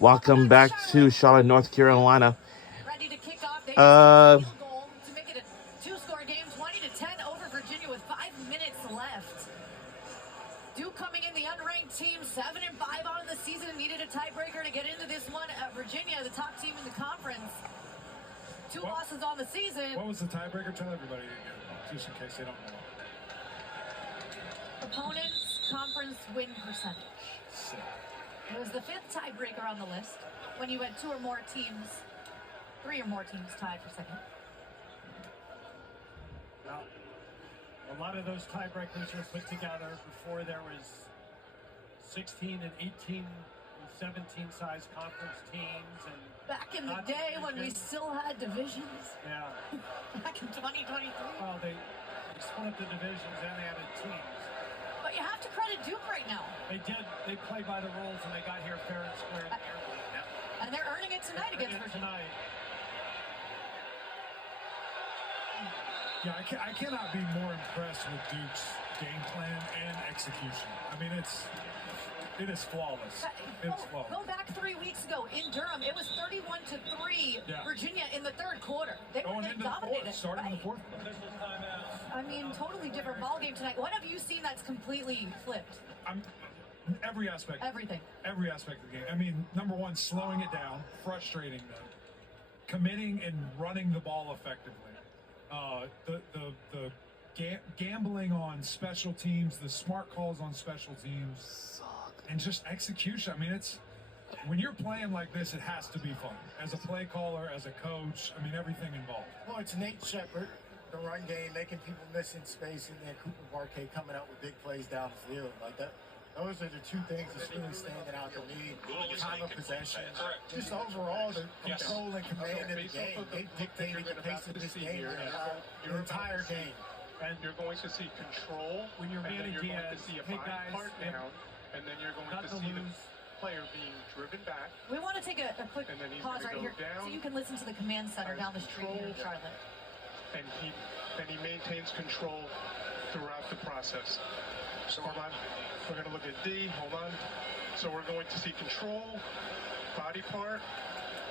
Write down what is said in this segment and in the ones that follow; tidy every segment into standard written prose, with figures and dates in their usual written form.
Welcome back to Charlotte, North Carolina. Ready to kick off. They Uh, just field goal to make it a two-score game, 20-10 over Virginia with 5 minutes left. Duke coming in, the unranked team, 7-5 on the season, needed a tiebreaker to get into this one. Virginia, the top team in the conference, two losses on the season. What was the tiebreaker? Tell everybody again, just in case they don't know. Opponents' conference win percentage. Sick. It was the fifth tiebreaker on the list when you had three or more teams tied for second. Well, a lot of those tiebreakers were put together before there was 16 and 18 and 17 size conference teams. And back in the day when we still had divisions. Yeah. Back in 2023. Well, they split up the divisions and they added teams. But you have to credit Duke right now. They did. They played by the rules and they got here fair and square. And they're earning it tonight against Virginia. Yeah, I cannot be more impressed with Duke's game plan and execution. I mean, it is flawless. It is flawless. Go back 3 weeks ago in Durham. It was 31-3 Yeah. Virginia in the third quarter. They were getting dominated. Starting in the fourth. I mean, totally different ball game tonight. What have you seen that's completely flipped? Every aspect. Everything. Every aspect of the game. I mean, number one, slowing it down, frustrating them, committing and running the ball effectively. The gambling on special teams, the smart calls on special teams, and just execution. I mean, when you're playing like this, it has to be fun. As a play caller, as a coach, I mean, everything involved. Well, it's Nate Shepard, the run game, making people miss in space, and then Cooper Barquet coming out with big plays down the field like that. Those are the two things that's really standing out to me. Time of possession, just overall the control and command of the game. They dictated the pace of this game the entire game. And you're going to see control when you're manning going to Diaz, see a hey body guys, part down, and then you're going to see the player being driven back. We want to take a quick And then he's pause gonna right go here down. so you can listen to the command center down the street here in Charlotte. And he maintains control throughout the process. So hold on. We're going to look at D. Hold on. So we're going to see control, body part.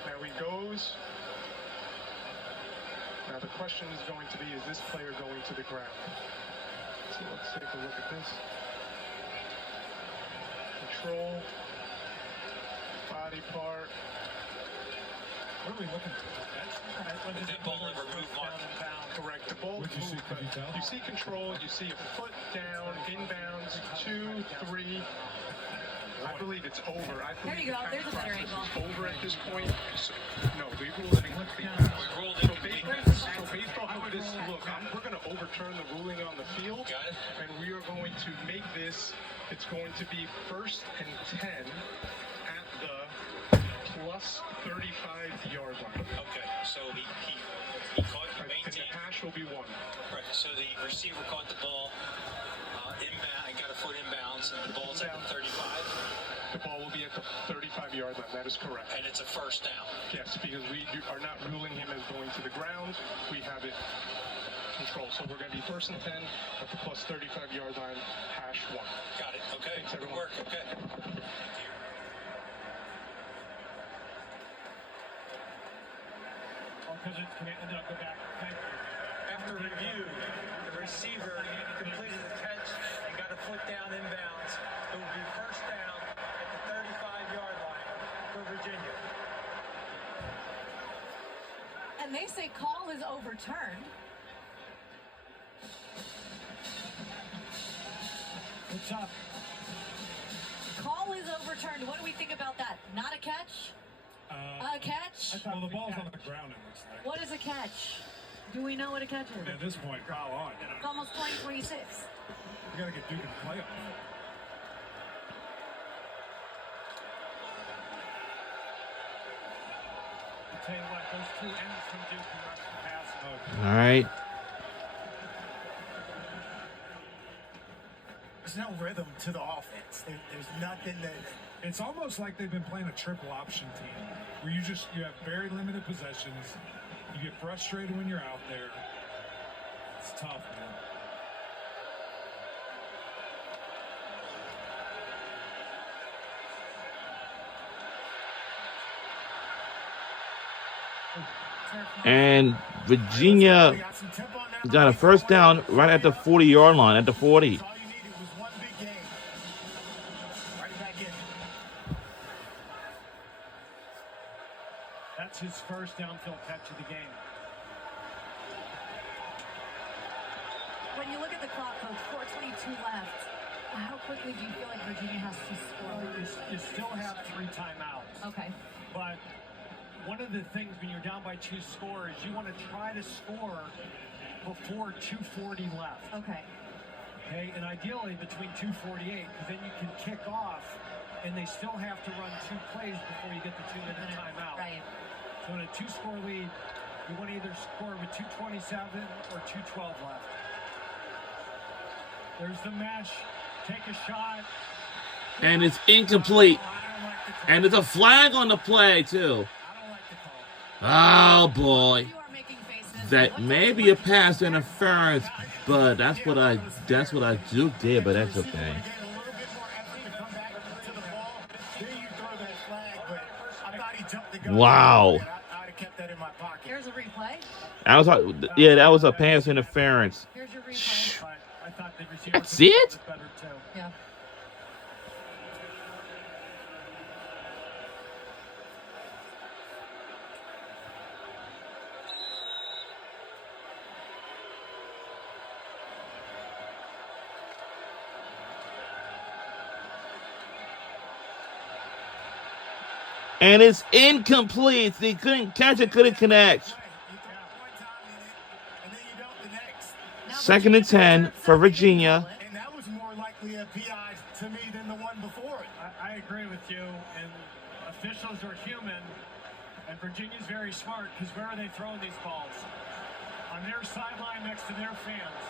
There he goes. Now the question is going to be, is this player going to the ground? So let's take a look at this. Control, body part. What are we looking for? Did that ball ever move, Mark? Correct. The ball What'd you see? Could you tell? You see control, you see a foot down, inbounds, 2, 3. I believe it's over. There you go. There's a better angle. Over at this point. No, we ruled it incomplete. So based off of this look, we're going to overturn the ruling on the field. Got it. And we are going to make this, it's going to be 1st and 10 at the plus 35-yard line. Okay, so he caught, he And the maintained. hash will be 1. Right, so the receiver caught the ball inbound, and got a foot inbounds, and the ball's at the 35, The ball will be at the 35-yard line. That is correct. and it's a first down. Yes, because we are not ruling him as going to the ground. We have it controlled. So we're going to be 1st and 10 at the plus 35-yard line, hash 1. Got it, okay, Thanks, good everyone. work, okay. Because it's going to end up go back. Thank you. After review, the receiver completed the catch and got a foot down inbounds. It will be first down at the 35-yard line for Virginia. And they say call is overturned. What's up? Call is overturned. What do we think about that? Not a catch? A catch? Well, the ball's on the ground, it looks like. What is a catch? Do we know what a catch is? At this point, foul on. It's almost 2026. We got to get Duke in the playoff. I'll tell you what, those two ends from Duke can rush the pass. All right. There's no rhythm to the offense. There's nothing that. It's almost like they've been playing a triple option team, where you have very limited possessions. You get frustrated when you're out there. It's tough, man. And Virginia Got some tempo on that got a line. first down right at the 40-yard line, at the 40. All you needed was one big game. Right back in. That's his first downfield catch of the game. When you look at the clock, Coach, 4:22 left. How quickly do you feel like Virginia has to score? You still have 3 timeouts. Okay. But one of the things when you're down by 2 scores, you want to try to score before 2:40 left. Okay. Okay, and ideally between 2:48, because then you can kick off, and they still have to run 2 plays before you get the 2-minute timeout. Right. So in a 2-score lead, you want to either score with 2:27 or 2:12 left. There's the mesh. Take a shot. And it's incomplete. I don't like the call. And there's a flag on the play, too. I don't like the call. Oh, boy. You are making faces. That may be a pass interference, but that's what I do did, but that's okay. Get a little bit more effort to come back to the ball. Then you throw that flag, but I thought he jumped the gun. Wow. I'd have kept that in my pocket. Here's a replay. That was a pass interference. Here's your replay. But I thought the receiver That's could have it? done better too. Yeah. And it's incomplete. They couldn't catch it, couldn't connect. You throw it one time in it, and then you don't the next. Now Second and 10 for Virginia. And that was more likely a PI to me than the one before it. I agree with you, and officials are human, and Virginia's very smart, because where are they throwing these balls? On their sideline next to their fans.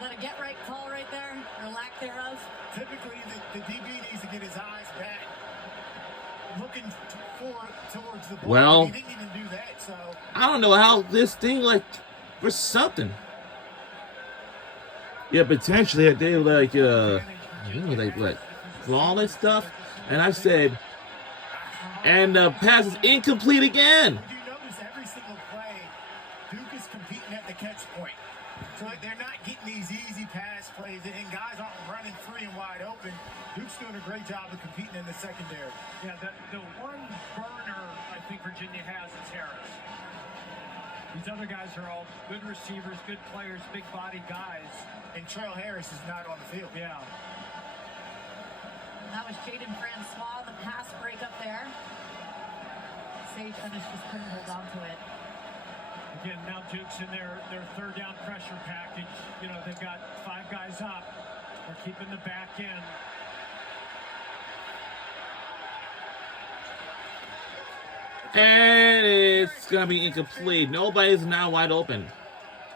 Let a get right call right there, or lack thereof. Typically, the DB needs to get his eyes back, looking towards the ball. Well, He didn't even do that, so I don't know how this thing, for something. Yeah, potentially they flawless stuff. And I said, and the pass is incomplete again. would you notice every single play, Duke is competing at the catch point. So they're not getting these easy pass plays, and guys aren't running free and wide open. Duke's doing a great job of competing in the secondary. Yeah, the one burner I think Virginia has is Harris. These other guys are all good receivers, good players, big body guys. And Trail Harris is not on the field. Yeah. That was Jaden Francois, the pass break up there. Sage Ennis just couldn't hold on to it. Again, now Duke's in their 3rd down pressure package. You know, they've got 5 guys up. They're keeping the back end. And it's going to be incomplete. Nobody's now wide open.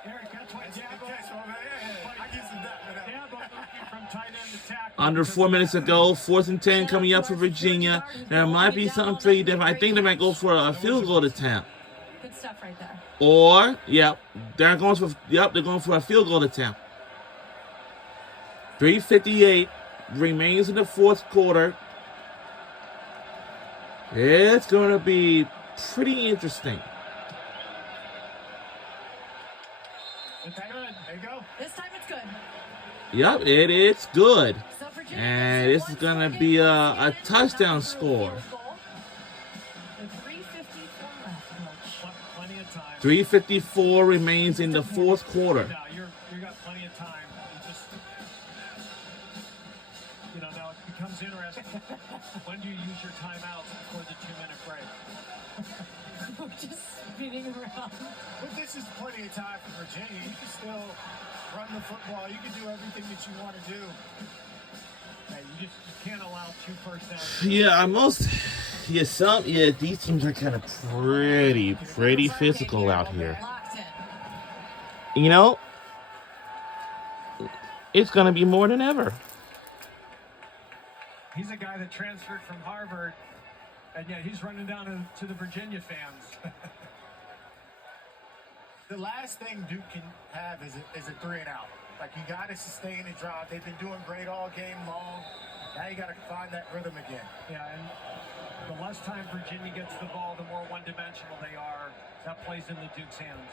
Eric, that's what That's a good Dabo. catch over there. I give some that for that. Dabo looking from tight end to tackle. Under 4 minutes to go, 4th and 10 coming up for Virginia. There might be something pretty different. I think they might go for a field goal attempt. Good stuff right there. Or, they're going for a field goal attempt. 3:58 remains in the 4th quarter. It's going to be pretty interesting. It's good. There you go. This time it's good. Yep, it's good. So Virginia And gets this is one going to score be game a this season, touchdown after a score. field goal. With 3:54 left, Coach. Plenty of time. 3:54 remains in the 4th quarter. No, you got plenty of time. You just, now it becomes interesting. When do you use your timeouts before the 2-minute break? We're just spinning around. But this is plenty of time for Virginia. You can still run the football. You can do everything that you want to do. Yeah, you can't allow 2 first downs. These teams are kind of pretty physical out here. Locked in. You know, it's going to be more than ever. He's a guy that transferred from Harvard, and yet he's running down to the Virginia fans. The last thing Duke can have is a 3 and out. Like, you got to sustain a drive. They've been doing great all game long. Now you got to find that rhythm again. Yeah, and the less time Virginia gets the ball, the more one-dimensional they are. That plays in the Duke's hands.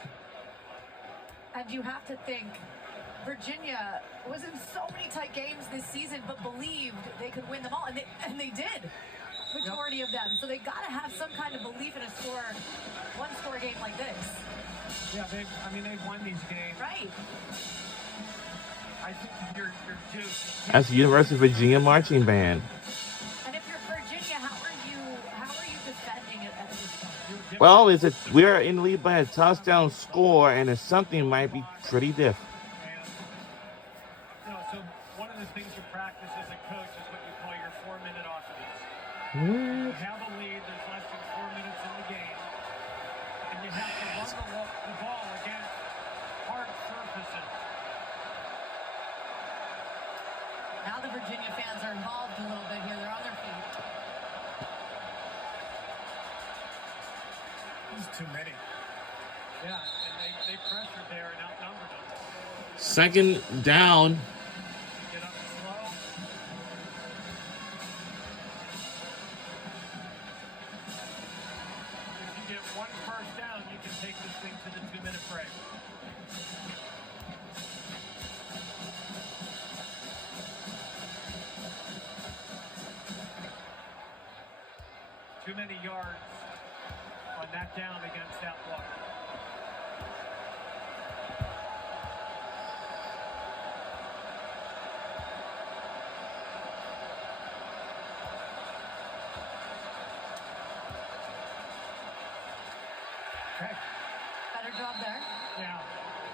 And you have to think, Virginia was in so many tight games this season, but believed they could win them all, and they did. Majority of them. So they got to have some kind of belief in a one-score game like this. Yeah, they've won these games. Right. I think your Duke. That's the University of Virginia marching band. And if you're Virginia, how are you defending it at this point? Well, we're in the lead by a touchdown score, and it's something might be pretty different. And, so one of the things you practice as a coach is what you call your 4-minute offense. What? You have a lead, there's less than 4 minutes in the game, and you have to run the ball against hard surfaces. Now the Virginia fans are involved a little bit here. They're on their feet. There's too many. Yeah, and they pressured there and outnumbered them. Second down. Get up slow. If you get one first down, you can take this thing to the 2-minute break. Too many yards on that down against that block. Okay. Better job there. Yeah,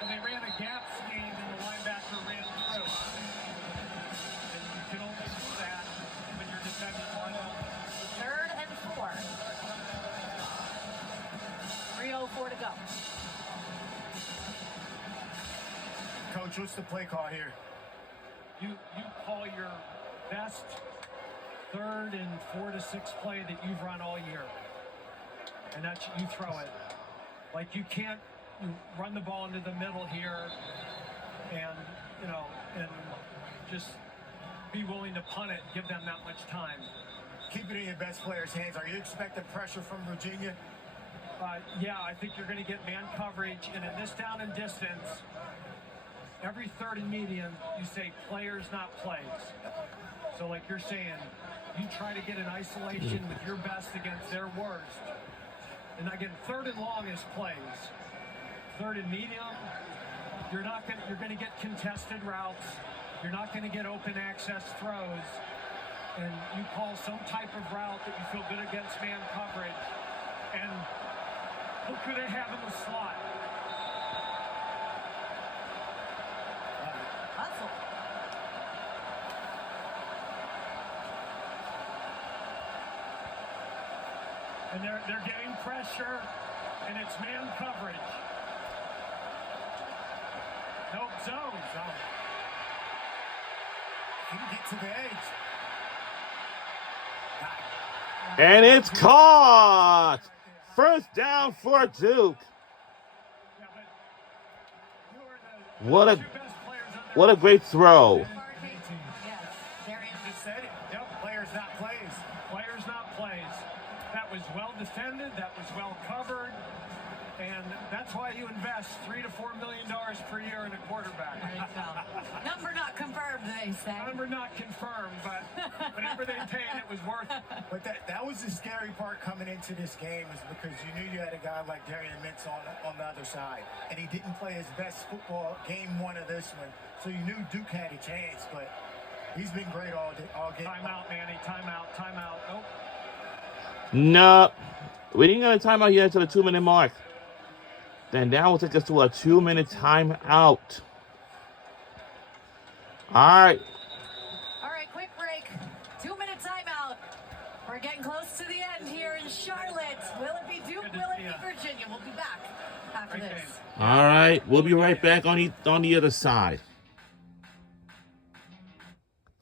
and they ran a gap scheme and the linebacker ran through. And you can only do that when you're defending one. 3rd and 4. 3:04 to go. Coach, what's the play call here? You call your best 3rd and 4 to 6 play that you've run all year. And that's you throw it. Like you can't run the ball into the middle here and and just be willing to punt it, give them that much time. Keep it in your best player's hands. Are you expecting pressure from Virginia? Yeah, I think you're going to get man coverage, and in this down and distance, every 3rd and medium, you say players, not plays. So like you're saying, you try to get in isolation with your best against their worst. And again, 3rd and long is plays. 3rd and medium, you're going to get contested routes. You're not going to get open access throws. And you call some type of route that you feel good against man coverage. And who could they have in the slot? Hustle. And they're getting pressure, and it's man coverage. Nope, zone. He can get to the edge. And it's caught. First down for Duke. Yeah, but you are the What two best players on their a great throw. Yes. Darian Just said it. Yep. Players, not plays. Players, not plays. That was well defended. That was well covered. And that's why you invest $3 to $4 million per year in a quarterback. There you go. Number not confirmed, they say. Number not confirmed, but whatever they paid, it was worth it. But that was the scary part coming into this game, is because you knew you had a guy like Darian Mintz on the other side, and he didn't play his best football game 1 of this one, so you knew Duke had a chance. But he's been great all game. Timeout, Manny. Timeout. Nope. No, we didn't get a timeout yet to the 2-minute mark. Then that will take us to a 2-minute timeout. All right. All right, quick break. 2-minute timeout. We're getting close to the end here in Charlotte. Will it be Duke? Will it be Virginia? Well be back after this. All right. We'll be right back on the other side.